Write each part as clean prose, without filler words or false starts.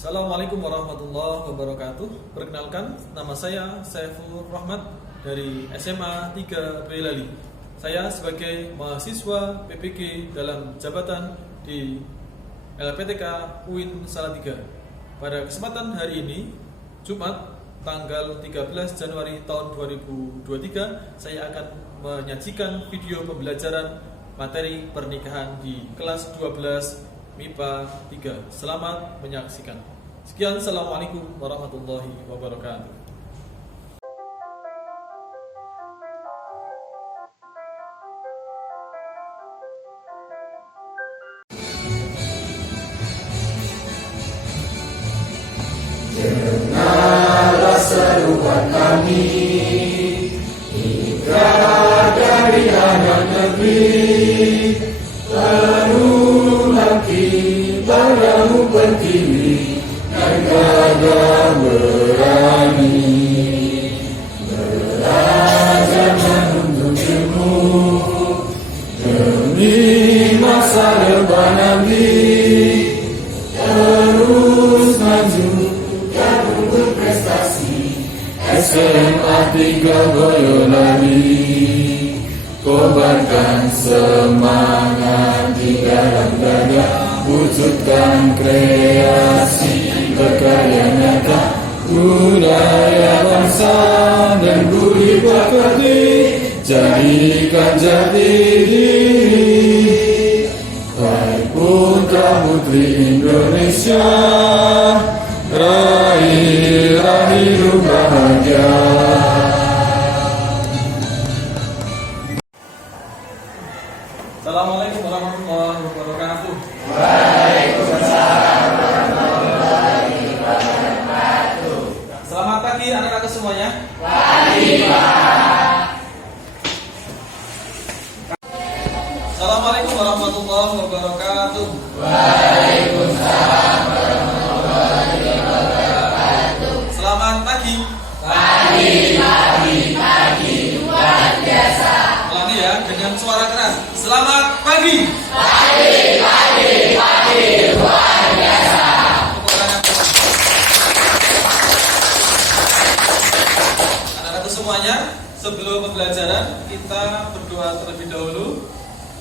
Assalamualaikum warahmatullahi wabarakatuh. Perkenalkan, nama saya Saiful Rahmat dari SMA 3 Boyolali. Saya sebagai mahasiswa PPG dalam jabatan di LPTK UIN Salatiga. Pada kesempatan hari ini, Jumat tanggal 13 Januari tahun 2023, saya akan menyajikan video pembelajaran materi pernikahan di kelas 12 MIPA 3. Selamat menyaksikan. Sekian, Assalamualaikum warahmatullahi wabarakatuh. Dengarlah seruan kami, ikrar dari anak negeri, penuh padamu berdiri dan gagah berani, belajar menuntut ilmu demi masa depan nanti, terus maju dan berprestasi. SMA 3 Boyolali, kobarkan semangat di dalam dada, wujudkan kreasi berkarya nyata, budaya bangsa dan budi pekerti, jadikan jati diri baik putra putri Indonesia, raih hidup bahagia. Assalamualaikum warahmatullahi wabarakatuh. Waalaikumsalam warahmatullahi wabarakatuh. Selamat pagi anak-anak semuanya. Pagi, Pak. Assalamualaikum warahmatullahi wabarakatuh. Waalaikumsalam warahmatullahi wabarakatuh. Selamat pagi. Pagi, luar biasa. Ulangi ya dengan suara keras. Selamat pagi. Pagi, luar biasa. Tepuk tangan. Anak-anak semuanya, sebelum pembelajaran kita berdoa terlebih dahulu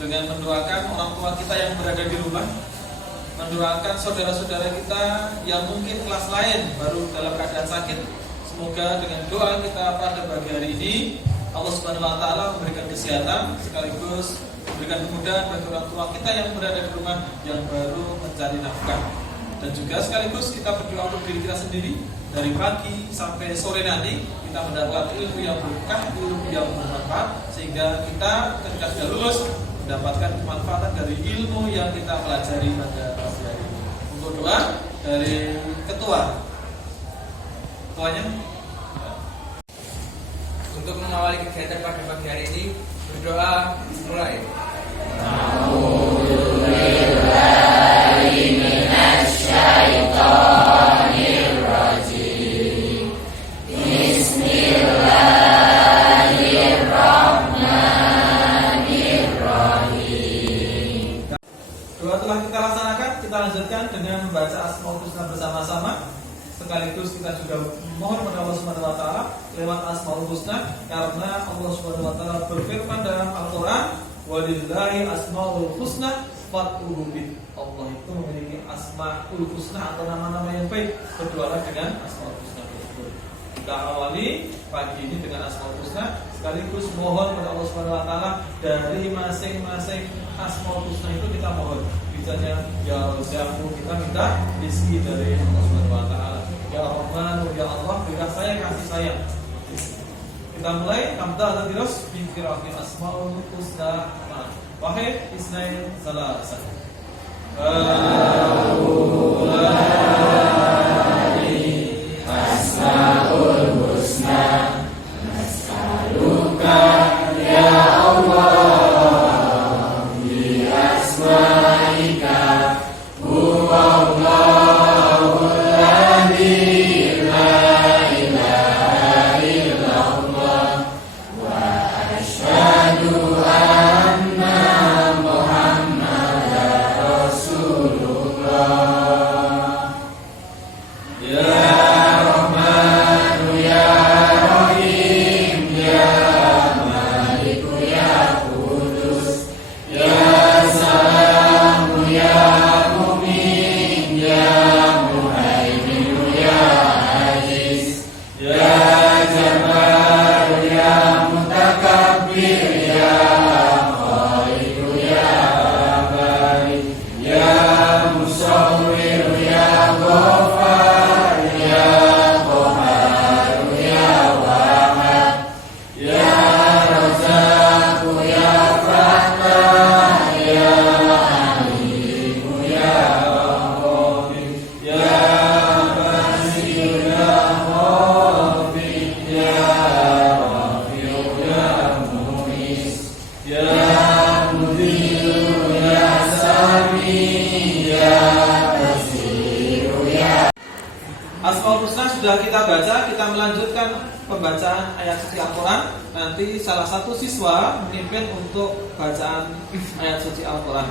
dengan mendoakan orang tua kita yang berada di rumah, mendoakan saudara-saudara kita yang mungkin kelas lain baru dalam keadaan sakit. Semoga dengan doa kita pada pagi hari ini Allah Subhanahu wa taala memberikan kesehatan sekaligus memberikan kemudahan bagi orang tua kita yang berada di rumah yang baru mencari nafkah. Dan juga sekaligus kita berdoa untuk diri kita sendiri, dari pagi sampai sore nanti kita mendapat ilmu yang berkah, ilmu yang bermanfaat, sehingga kita ketika sudah lulus mendapatkan kemanfaatan dari ilmu yang kita pelajari pada pagi hari ini. Untuk doa dari ketuanya. Untuk mengawali kegiatan pada pagi hari ini, berdoa mulai. Doa telah kita laksanakan, kita lanjutkan dengan membaca Asmaul Husna bersama-sama. Sekaligus kita juga mohon kepada Allah Subhanahu wa taala lewat Asmaul Husna, karena Allah Subhanahu wa taala berfirman dalam Al-Qur'an, "Walillahi asmaul husna fad'uhu bih." Allah itu memiliki Asmaul Husna atau nama-nama yang baik. Berdoalah dengan Asmaul Husna tersebut. Kita awali pagi ini dengan Asmaul Husna, sekaligus mohon kepada Allah Subhanahu wa taala dari masing-masing Asmaul Husna itu kita mohon. Misalnya ya Rajamu, kita minta rezeki dari Allah Subhanahu wa taala. Ya Rahman, ya Allah, berikan saya kasih sayang. Kita mulai hamdah terus bingkirahil Asmaul Husna. Wahid isnain salasa. Asmaul Husna, nas'aluka ya Allah, bi asma'ika huwa Allahul ladzi la ilaha illallah, wa asyhadu anna Muhammadar Rasulullah. Asmaul Husna sudah kita baca, kita melanjutkan pembacaan ayat suci Al-Quran. Nanti salah satu siswa memimpin untuk bacaan ayat suci Al-Quran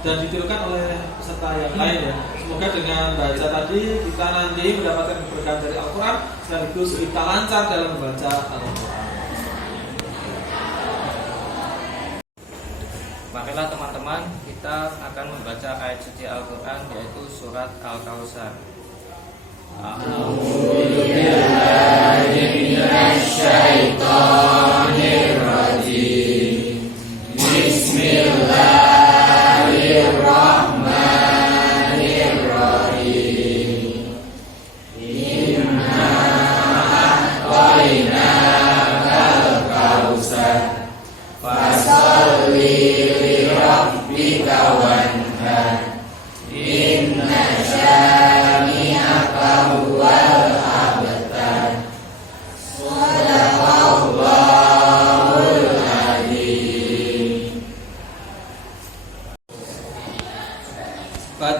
dan ditirukan oleh peserta yang lain ya. Semoga dengan baca tadi kita nanti mendapatkan keberkahan dari Al-Quran, sekaligus kita lancar dalam membaca Al-Quran. Marilah teman-teman, kita akan membaca ayat suci Al-Quran, yaitu surat Al-Kautsar.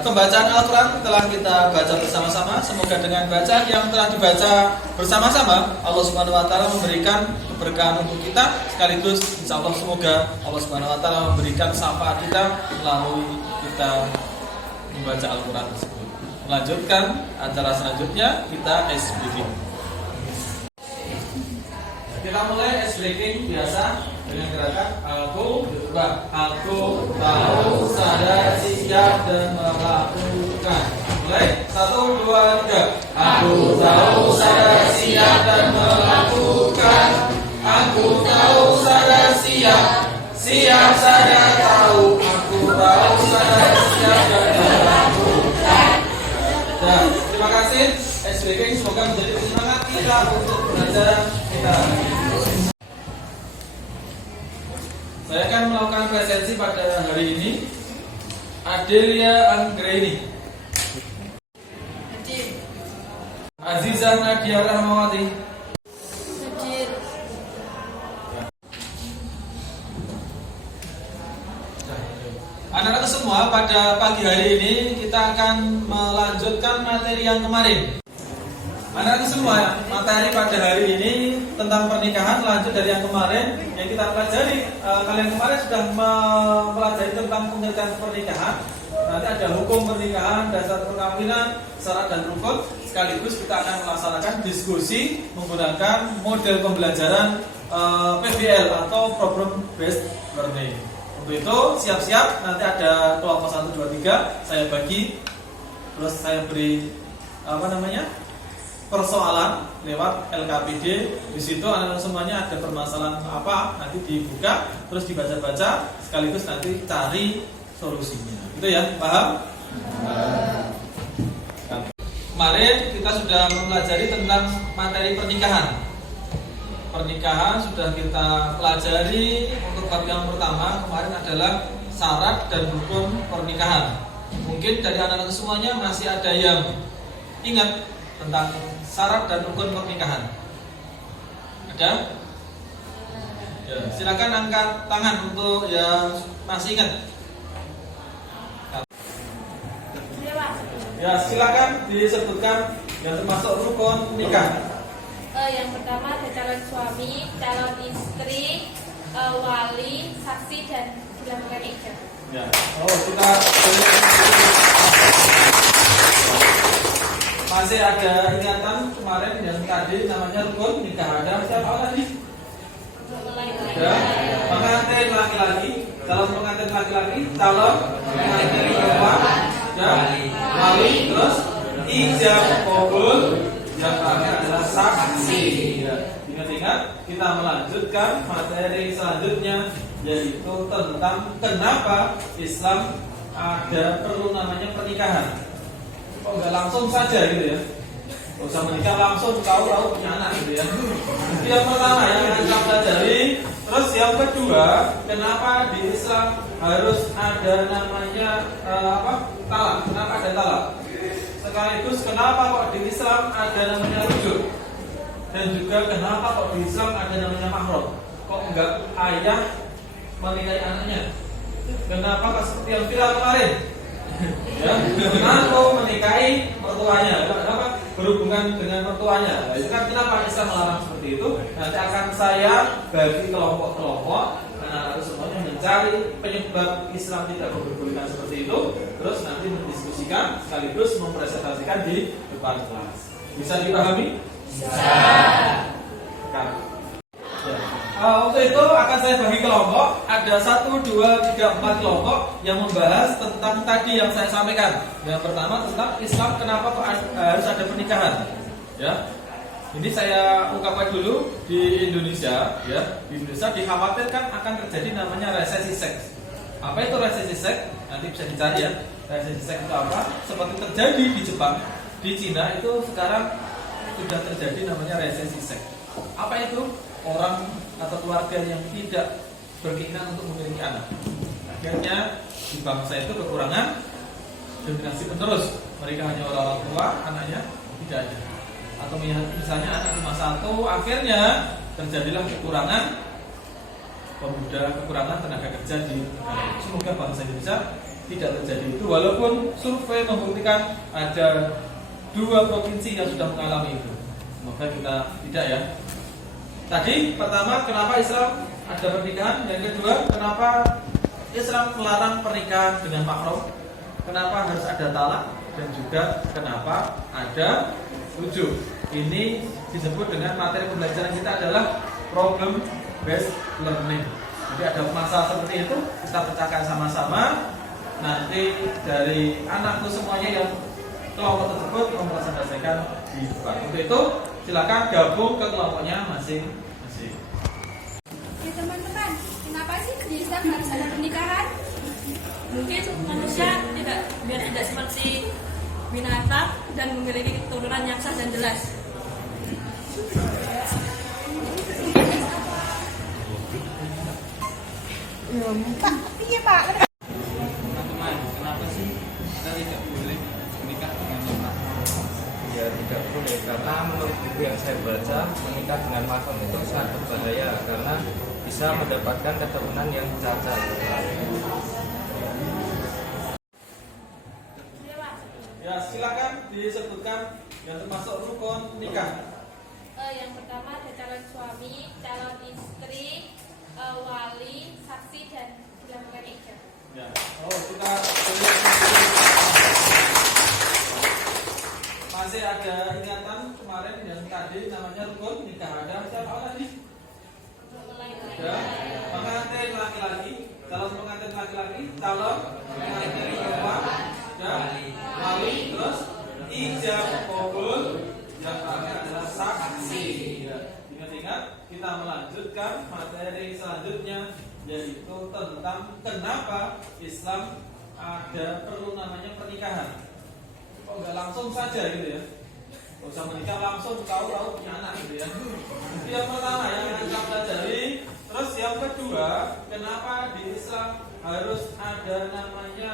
Pembacaan Al-Quran telah kita baca bersama-sama. Semoga dengan bacaan yang telah dibaca bersama-sama Allah Subhanahu wa taala memberikan keberkahan untuk kita, sekaligus insyaallah semoga Allah Subhanahu wa taala memberikan syafaat kita melalui kita membaca Al-Quran tersebut. Melanjutkan acara selanjutnya, kita ice breaking. Kita mulai ice breaking biasa dengan gerakan aku tahu, sadar, siap dan melakukan. Mulai 1, 2, 3. Aku tahu, sadar, siap dan melakukan. Aku tahu, sadar, siap sadar tahu. Aku tahu, sadar, siap dan melakukan. Dan terima kasih SBK, semoga menjadi penyemangat kita untuk belajar kita. Saya akan melakukan presensi pada hari ini. Adelia Anggreni, Azizah Nadia Rahmawati, anak-anak semua. Pada pagi hari ini kita akan melanjutkan materi yang kemarin. Anak-anak semua, materi pada hari ini tentang pernikahan lanjut dari yang kemarin yang kita pelajari. Kalian kemarin sudah mempelajari tentang pengertian pernikahan. Nanti ada hukum pernikahan, dasar perkawinan, syarat dan rukun. Sekaligus kita akan melaksanakan diskusi menggunakan model pembelajaran PBL atau Problem Based Learning. Untuk itu siap-siap, nanti ada kelompok 1, 2, 3 saya bagi, terus saya beri persoalan lewat LKPD. Di situ anak-anak semuanya ada permasalahan apa, nanti dibuka, terus dibaca-baca, sekaligus nanti cari solusinya. Itu ya, paham? Kemarin kita sudah mempelajari tentang materi pernikahan. Pernikahan sudah kita pelajari. Untuk bab yang pertama kemarin adalah syarat dan rukun pernikahan. Mungkin dari anak-anak semuanya masih ada yang ingat tentang syarat dan rukun pernikahan. Ada? Ya, silakan angkat tangan untuk yang masih ingat. Ya, silakan disebutkan yang termasuk rukun nikah. Yang pertama ada calon suami, calon istri, wali, saksi dan dilakukan ijab. Ya. Oh, kita masih ada ingatan kemarin yang tadi namanya rukun nikah. Ada siapa lagi? Ada pengantin laki-laki, calon pengantin laki-laki, calon pengantin perempuan, dan wali, terus ijab kabul, yang terakhir adalah saksi. Ya. Ingat-ingat, kita melanjutkan materi selanjutnya, yaitu tentang kenapa Islam ada perlu namanya pernikahan. Kok nggak langsung saja gitu ya? Gak usah menikah langsung tahu-tahu punya anak gitu ya. Itu yang pertama yang kita pelajari. Terus yang kedua, kenapa di Islam harus ada namanya talak? Kenapa ada talak? Sekaligus kenapa kok di Islam ada namanya rujuk? Dan juga kenapa kok di Islam ada namanya mahram? Kok enggak ayah menikahi anaknya? Kenapa kok seperti yang viral kemarin? Ya, menantu menikahi mertuanya. Kenapa? berhubungan dengan mertuanya. Nah, itu kan kenapa Islam melarang seperti itu? Nanti akan saya bagi kelompok-kelompok. Nah, harus semuanya mencari penyebab Islam tidak memperbolehkan seperti itu. Terus nanti mendiskusikan sekaligus mempresentasikan di depan kelas. Bisa dipahami? Bisa. Untuk itu akan saya bagi kelompok. Ada 1, 2, 3, 4 kelompok yang membahas tentang tadi yang saya sampaikan. Yang pertama tentang Islam kenapa kok harus ada pernikahan. Ya, ini saya ungkapkan dulu di Indonesia. Ya, di Indonesia dikhawatirkan akan terjadi namanya resesi seks. Apa itu resesi seks? Nanti bisa dicari ya. Resesi seks itu apa? Seperti terjadi di Jepang, di Cina itu sekarang sudah terjadi namanya resesi seks. Apa itu? Orang atau keluarga yang tidak berkeinginan untuk memiliki anak. Akhirnya di bangsa itu kekurangan generasi penerus. Mereka hanya orang tua, anaknya tidak ada. Atau misalnya anak cuma 1, akhirnya terjadilah kekurangan pemuda, kekurangan tenaga kerja di negara. Semoga bangsa Indonesia tidak terjadi itu. Walaupun survei membuktikan ada 2 provinsi yang sudah mengalami itu. Semoga kita tidak ya. Tadi pertama kenapa Islam ada pernikahan, yang kedua kenapa Islam melarang pernikahan dengan mahram, kenapa harus ada talak, dan juga kenapa ada rujuk. Ini disebut dengan materi pembelajaran kita adalah problem based learning. Jadi ada masalah seperti itu kita pecahkan sama-sama. Nanti dari anakku semuanya yang kelompok tersebut mempresentasikan di depan. Untuk itu silakan gabung ke kelompoknya masing-masing. Ya teman-teman, kenapa sih di Islam harus ada pernikahan? Mungkin manusia biar tidak seperti binatang dan memiliki keturunan yang sah dan jelas. Pak, iya Pak. Teman-teman, kenapa sih kita tidak boleh menikah dengan mahram? Ya tidak boleh, karena menurut buku yang saya baca, menikah dengan mahram itu sangat berbahaya karena bisa mendapatkan keturunan yang cacat. Ya, silakan disebutkan yang termasuk rukun nikah. Yang pertama ada calon suami, calon istri, wali, saksi dan dilakukan ijab. Ya. Oh, kita masih ada ingatan kemarin yang tadi namanya rukun nikah. Ada siapa lagi? Ya. Pengantin laki-laki, calon pengantin laki-laki, calon pengantin perempuan, ya. Wali, terus ijab qabul, yang terakhir adalah saksi. Ya. Ingat-ingat kita melanjutkan materi selanjutnya, yaitu tentang kenapa Islam ada perlu namanya pernikahan. Kok nggak langsung saja gitu ya? Kalau usah menikah langsung tahu-tahu punya anak gitu ya. Yang pertama yang akan kita pelajari. Terus yang kedua, kenapa di Islam harus ada namanya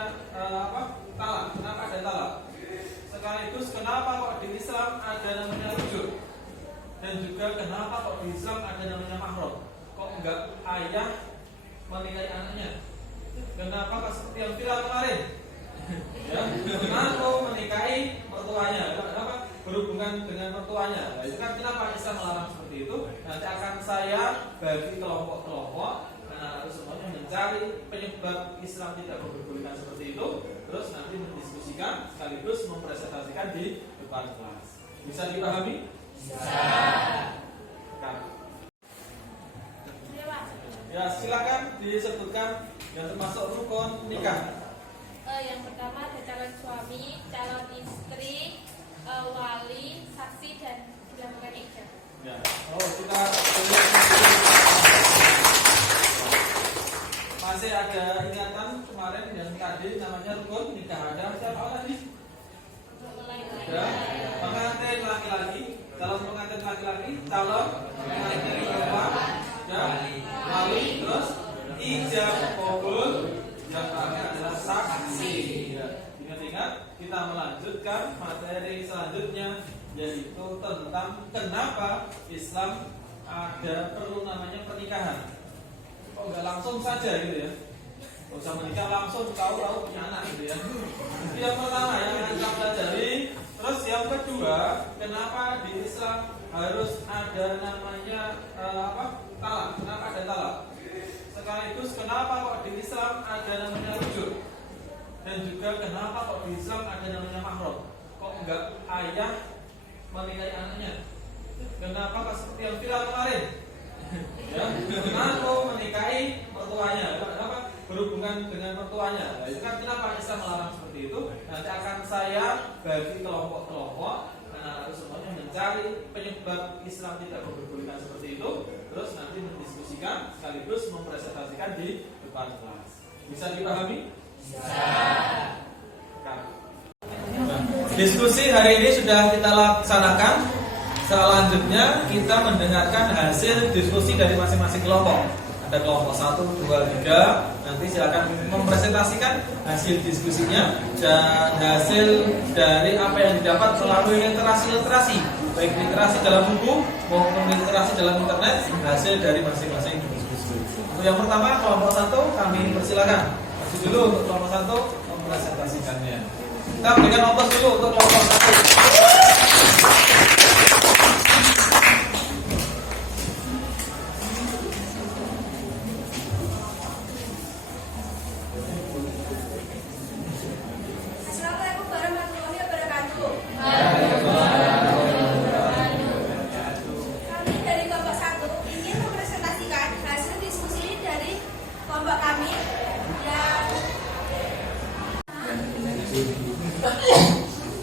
talak? Kenapa ada talak? Sekaligus kenapa kok di Islam ada namanya rujuk? Dan juga kenapa kok di Islam ada namanya mahram? Kok enggak ayah menikahi anaknya? Kenapa kok seperti yang viral kemarin? Ya, menantu menikahi mertuanya. Kenapa? Berhubungan dengan mertuanya. Nah, itu kan kenapa Islam melarang seperti itu? Nanti akan saya bagi kelompok-kelompok. Karena harus semuanya mencari penyebab Islam tidak memperbolehkan seperti itu. Terus nanti mendiskusikan sekaligus mempresentasikan di depan kelas. Bisa dipahami? Bisa. Ya, silakan disebutkan yang termasuk rukun nikah. Yang pertama ada calon suami, calon istri, wali, saksi dan dilakukan ijab. Ya. Oh, kita masih ada ingatan kemarin yang tadi namanya rukun nikah. Ada siapa lagi? Ya. Pengantin laki-laki, calon pengantin laki-laki, calon pengantin perempuan, ya. Wali, terus ijab qabul, yang terakhir adalah saksi. Ya. Ingat-ingat kita melanjutkan materi selanjutnya, yaitu tentang kenapa Islam ada perlu namanya pernikahan. Kok nggak langsung saja gitu ya? Kalau usah menikah langsung tahu-tahu punya anak gitu ya. Yang pertama yang akan kita pelajari. Terus yang kedua kedua, kenapa di Islam harus ada namanya talak? Kenapa ada talak? Sekaligus kenapa kok di Islam ada namanya rujuk? Dan juga kenapa kok di Islam ada namanya mahram? Kok enggak ayah menikahi anaknya? Kenapa kok seperti yang viral kemarin? Ya, menantu menikahi mertuanya, kenapa berhubungan dengan mertuanya? Nah, itu kan kenapa Islam melarang seperti itu? Nanti akan saya bagi kelompok-kelompok, karena harus semuanya mencari penyebab Islam tidak berhubungan seperti itu, terus nanti mendiskusikan sekaligus mempresentasikan di depan kelas. Bisa dipahami? Bisa. Diskusi hari ini sudah kita laksanakan. Selanjutnya kita mendengarkan hasil diskusi dari masing-masing kelompok. Ada kelompok 1, 2, 3. Nanti silakan mempresentasikan hasil diskusinya dan hasil dari apa yang didapat melalui literasi, baik literasi dalam buku maupun literasi dalam internet, hasil dari masing-masing diskusi. Untuk yang pertama kelompok 1 kami persilakan. Maju dulu untuk kelompok 1 mempresentasikannya. Kita berikan ongkos dulu untuk kelompok 1. Assalamualaikum warahmatullahi wabarakatuh. Kami dari kelompok 1 ingin mempresentasikan hasil diskusi dari kelompok kami yang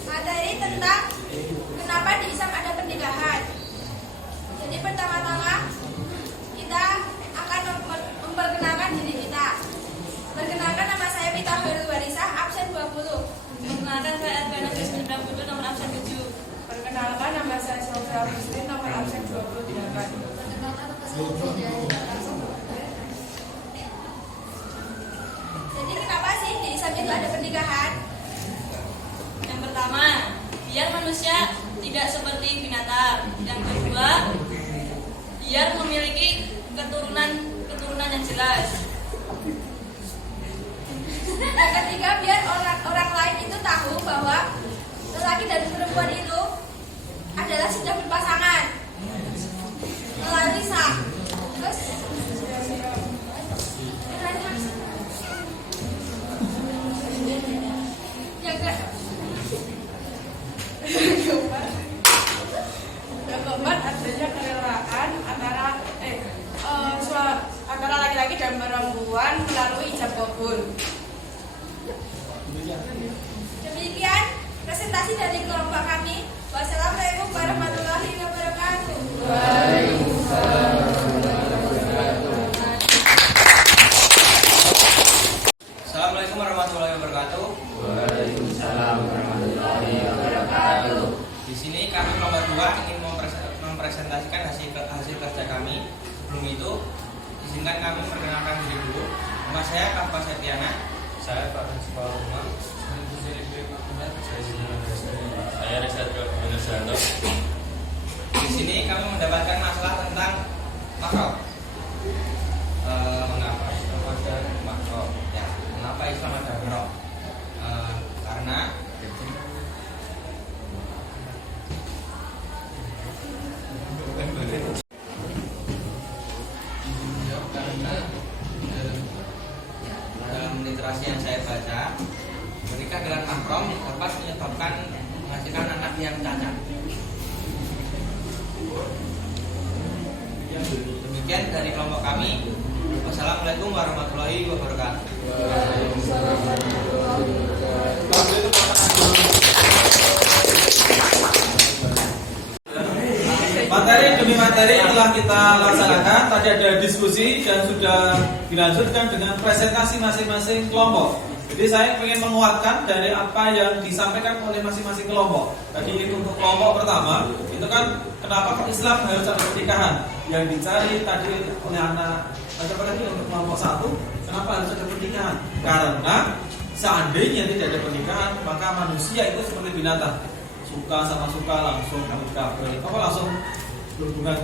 materi tentang kenapa di Islam ada pernikahan. Jadi pertama-tama kita akan memperkenalkan diri kita. Perkenalkan, nama saya Pita Khairul Warisah, absen 20. Perkenalkan, saya Adriana Kristin Pramudio, nomor absen 7. Perkenalkan, nama saya Sofia Agustin, nomor absen 28. Jadi kenapa sih di Islam itu ada pernikahan? Yang pertama, biar manusia tidak seperti binatang. Yang kedua, biar memiliki keturunan yang jelas. Yang ketiga, biar orang lain itu tahu bahwa lelaki dan perempuan itu adalah sudah berpasangan melalui sah. Terus yang keempat adanya kerelaan antara laki-laki dan perempuan melalui ijab kabul. Demikian presentasi dari kelompok kami. Wassalamualaikum warahmatullahi wabarakatuh. Assalamualaikum warahmatullahi wabarakatuh. Waalaikumsalam warahmatullahi wabarakatuh. Di sini kami kelompok 2 ingin mempresentasikan hasil kerja kami. Sebelum itu, izinkan kami memperkenalkan diri dulu. Nama saya Kafa Setiana. Saya Pak Rizky. Saya Rizal Benesanto. Di sini kami mendapatkan masalah tentang makro. Mengapa Islam ada makro? Ya, mengapa Islam ada makro? Karena dalam literasi yang saya baca, menikah dengan mahram dapat menyebabkan menghasilkan anak yang cacat. Demikian dari kelompok kami. Wassalamualaikum warahmatullahi wabarakatuh. Materi demi materi telah kita laksanakan. Tadi ada diskusi dan sudah dilanjutkan dengan presentasi masing-masing kelompok. Jadi saya ingin menguatkan dari apa yang disampaikan oleh masing-masing kelompok. Tadi untuk kelompok pertama, itu kan kenapa Islam harus ada pernikahan. Yang dicari tadi oleh anak tadi untuk kelompok 1, kenapa harus ada pernikahan? Karena seandainya tidak ada pernikahan, maka manusia itu seperti binatang. Suka sama suka langsung menikah, langsung berhubungan.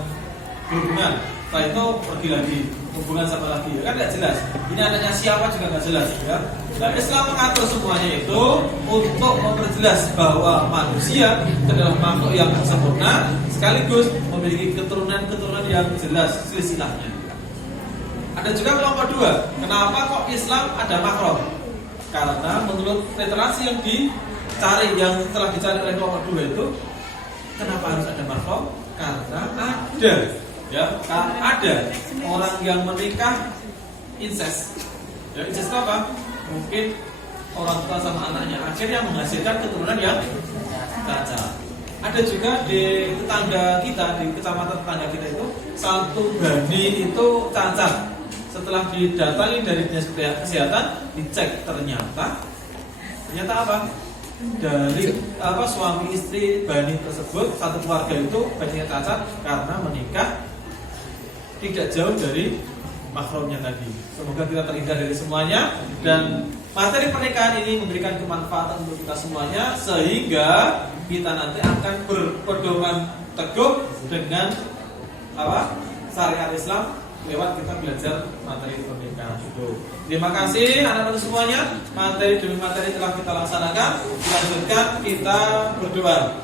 Setelah itu pergi lagi, hubungan sama lagi, ya kan nggak jelas. Ini anaknya siapa juga nggak jelas, ya. Nah, Islam mengatur semuanya itu untuk memperjelas bahwa manusia adalah makhluk yang sempurna, sekaligus memiliki keturunan-keturunan yang jelas silsilahnya. Ada juga kelompok dua. Kenapa kok Islam ada makhluk? Karena menurut literasi yang dicari, yang telah dicari oleh kelompok dua itu, kenapa harus ada makhluk? Karena ada, ya, ada orang yang menikah incest. Ya, incest itu apa? Mungkin orang tua sama anaknya akhirnya menghasilkan keturunan yang cacat. Ada juga di tetangga kita, di kecamatan tetangga kita itu, satu bani itu cacat. Setelah didatangi dari dinas kesehatan, dicek ternyata apa? Dari suami istri bani tersebut, satu keluarga itu baninya cacat karena menikah tidak jauh dari mahramnya tadi. Semoga kita terhindar dari semuanya, dan materi pernikahan ini memberikan kemanfaatan untuk kita semuanya, sehingga kita nanti akan berpedoman teguh dengan syariat Islam lewat kita belajar materi pernikahan itu. Terima kasih anak-anak semuanya. Materi demi materi telah kita laksanakan. Dilanjutkan kita berdoa.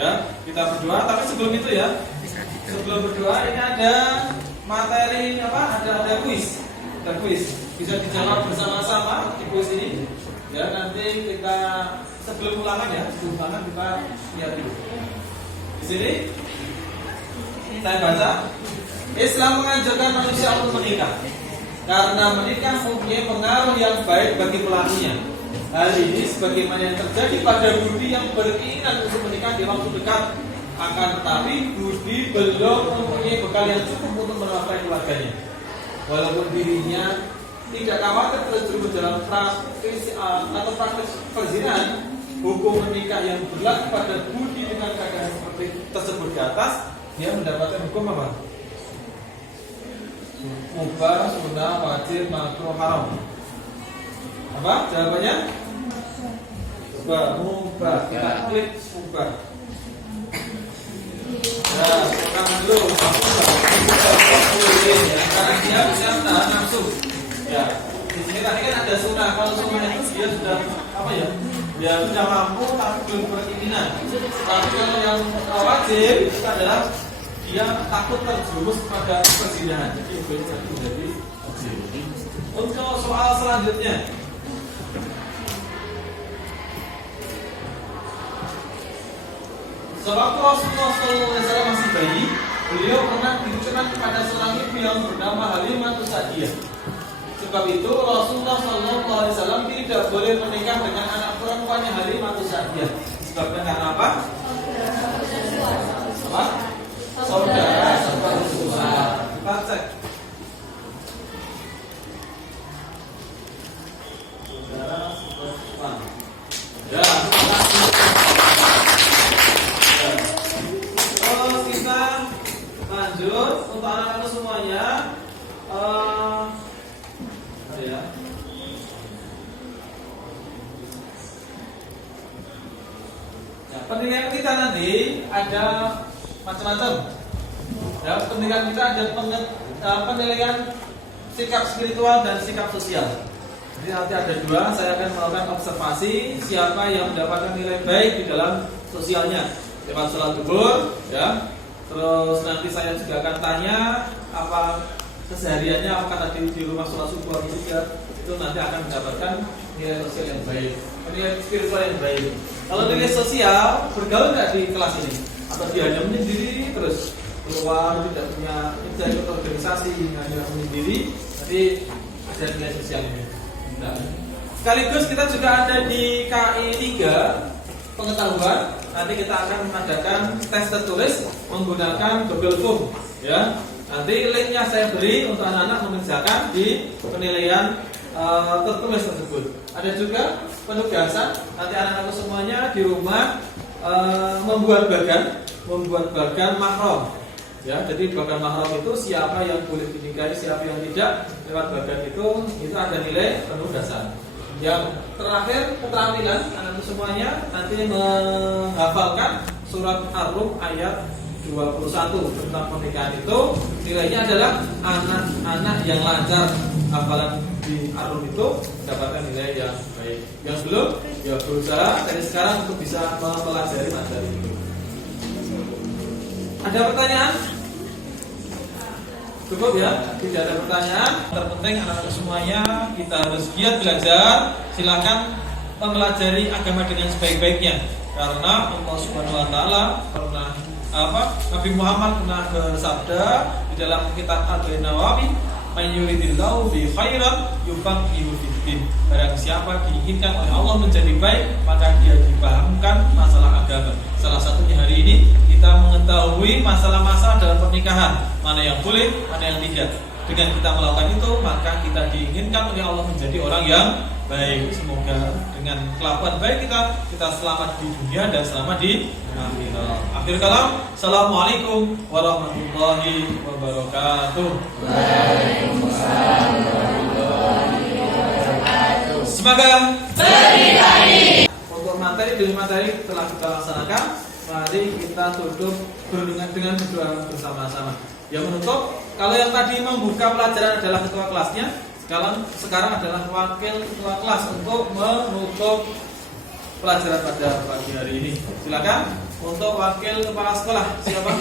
Ya, kita berdoa. Tapi sebelum itu ya, sebelum berdoa ini ada materi ada kuis. Ada kuis. Bisa dijawab bersama-sama di kuis ini. Ya, nanti kita sebelum ulangan kita lihat dulu. Di sini saya baca. Islam menganjurkan manusia untuk menikah karena menikah mempunyai pengaruh yang baik bagi pelakunya. Hal ini sebagaimana yang terjadi pada Budi yang berkeinginan untuk menikah di waktu dekat. Akan tetapi Budi belum mempunyai bekal yang cukup untuk menafkahi keluarganya. Walaupun dirinya tidak khawatir terus dalam praktis perzinahan, hukum menikah yang berlaku pada Budi dengan keadaan seperti tersebut di atas, dia mendapatkan hukum apa? Mubah, sunnah, wajib, makruh, haram. Apa jawabannya? Mubah. Kita klik mubah. Ya, sekarang dulu. Karena dia bisa menahan nafsu. Ya, di sini tadi kan ada sunnah. Kalau sunnah itu dia sudah dia sudah mampu tapi belum berkeinginan. Tapi kalau yang wajib itu adalah dia takut terjerumus pada perzinahan. Jadi menjadi wajib. Untuk soal selanjutnya, sewaktu Rasulullah SAW masih bayi, beliau pernah ditujukan kepada seorang ibu yang bernama Halimah Sa'diyah. Sebab itu Rasulullah SAW tidak boleh menikah dengan anak perempuannya Halimah Sa'diyah. Sebabnya karena apa? Saudara sepersuara. Kita cek. Saudara sepersuara. Ya, terus kita lanjut untuk anak-anak semuanya. Ya. Penilaian kita nanti ada macam-macam. Ya, penilaian kita ada penilaian sikap spiritual dan sikap sosial. Jadi nanti ada dua, saya akan melakukan observasi siapa yang mendapatkan nilai baik di dalam sosialnya lewat sholat zuhur, ya. Terus nanti saya juga akan tanya apa kesehariannya, apakah tadi di rumah sholat subuh atau tidak. Itu nanti akan mendapatkan nilai sosial yang baik, nilai spiritual yang baik. Kalau nilai sosial, bergaul nggak di kelas ini? Atau dia hanya menyendiri terus keluar, tidak punya ikut organisasi, hanya menyendiri, nanti ada nilai sosial ini. Nah, sekaligus kita juga ada di KI 3 pengetahuan. Nanti kita akan mengadakan tes tertulis menggunakan Google Form, ya. Nanti linknya saya beri untuk anak-anak mengerjakan di penilaian tertulis tersebut. Ada juga penugasan, nanti anak-anak semuanya di rumah membuat bagan mahram. Ya, jadi bagan mahram itu siapa yang boleh dinikahi, siapa yang tidak. Lewat bagan itu ada nilai penugasan. Yang terakhir keterampilan anak-anak semuanya nanti menghafalkan surat Ar-Rum ayat 21 tentang pernikahan itu nilainya adalah anak-anak yang lancar hafalan di Ar-Rum itu mendapatkan nilai yang baik. Yang belum ya berusaha dari sekarang untuk bisa mempelajari materi itu. Ada pertanyaan? Cukup ya? Tidak ada pertanyaan. Terpenting anak-anak semuanya kita harus giat belajar. Silakan mempelajari agama dengan sebaik-baiknya. Karena Allah Subhanahu wa taala pernah Nabi Muhammad pernah bersabda di dalam kitab An-Nawawi, "Man yuridillahu bi khairan yufaqihu fiddin." Barang siapa diinginkan oleh Allah menjadi baik, maka dia dipahamkan masalah agama. Salah satunya hari ini kita mengetahui masalah-masalah dalam pernikahan, mana yang boleh, mana yang tidak. Dengan kita melakukan itu, maka kita diinginkan oleh Allah menjadi orang yang baik. Semoga dengan kelakuan baik kita selamat di dunia dan selamat di akhirat. Akhir kalam, assalamualaikum warahmatullahi wabarakatuh. Waalaikumsalam warahmatullahi wabarakatuh. Semoga Beritahi. untuk materi demi materi telah kita laksanakan. Mari kita tutup dengan berdoa bersama-sama. Yang menutup, kalau yang tadi membuka pelajaran adalah ketua kelasnya, sekarang adalah wakil ketua kelas untuk menutup pelajaran pada pagi hari ini. Silakan untuk wakil kepala sekolah siapa?